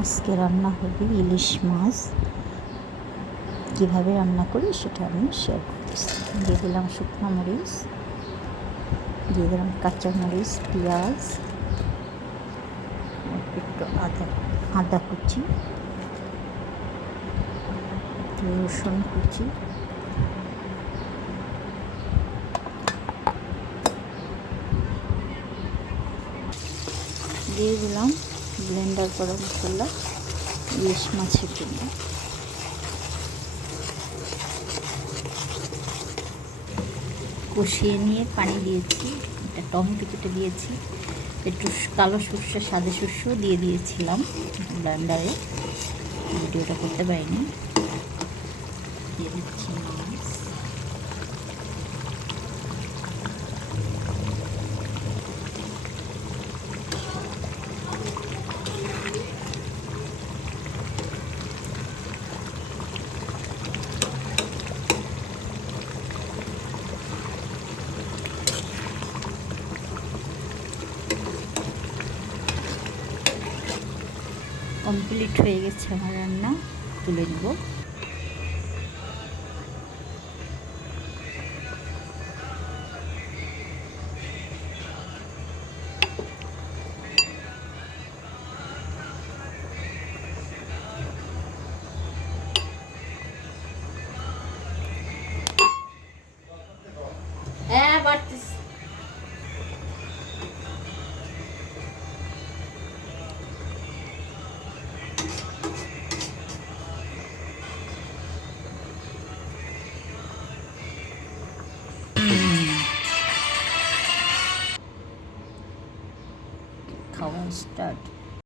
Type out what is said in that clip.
আজকে রান্না হবে ইলিশ মাছ। কীভাবে রান্না করি সেটা আমি শেয়ার করতেছি। দিয়ে দিলাম শুকনো মরিচ, দিয়ে দিলাম কাঁচা মরিচ, পেঁয়াজ, একটু আদা কুচি, একটু রসুন কুচি, দিয়ে দিলাম ব্লেন্ডার করা মশলা ইলিশ মাছের জন্য। কষিয়ে নিয়ে পানি দিয়েছি, একটা টমেটো কেটে দিয়েছি, একটু কালো সর্ষে সাদা সর্ষেও দিয়ে দিয়েছিলাম ব্লেন্ডারে, ভিডিওটা করতে পারিনি। দিয়ে দিচ্ছি মাছ, কমপ্লিট হয়ে গেছে আমার রান্না, তুলে নেব। হ্যাঁ বাড়তেছি। খাওয়া স্টার্ট।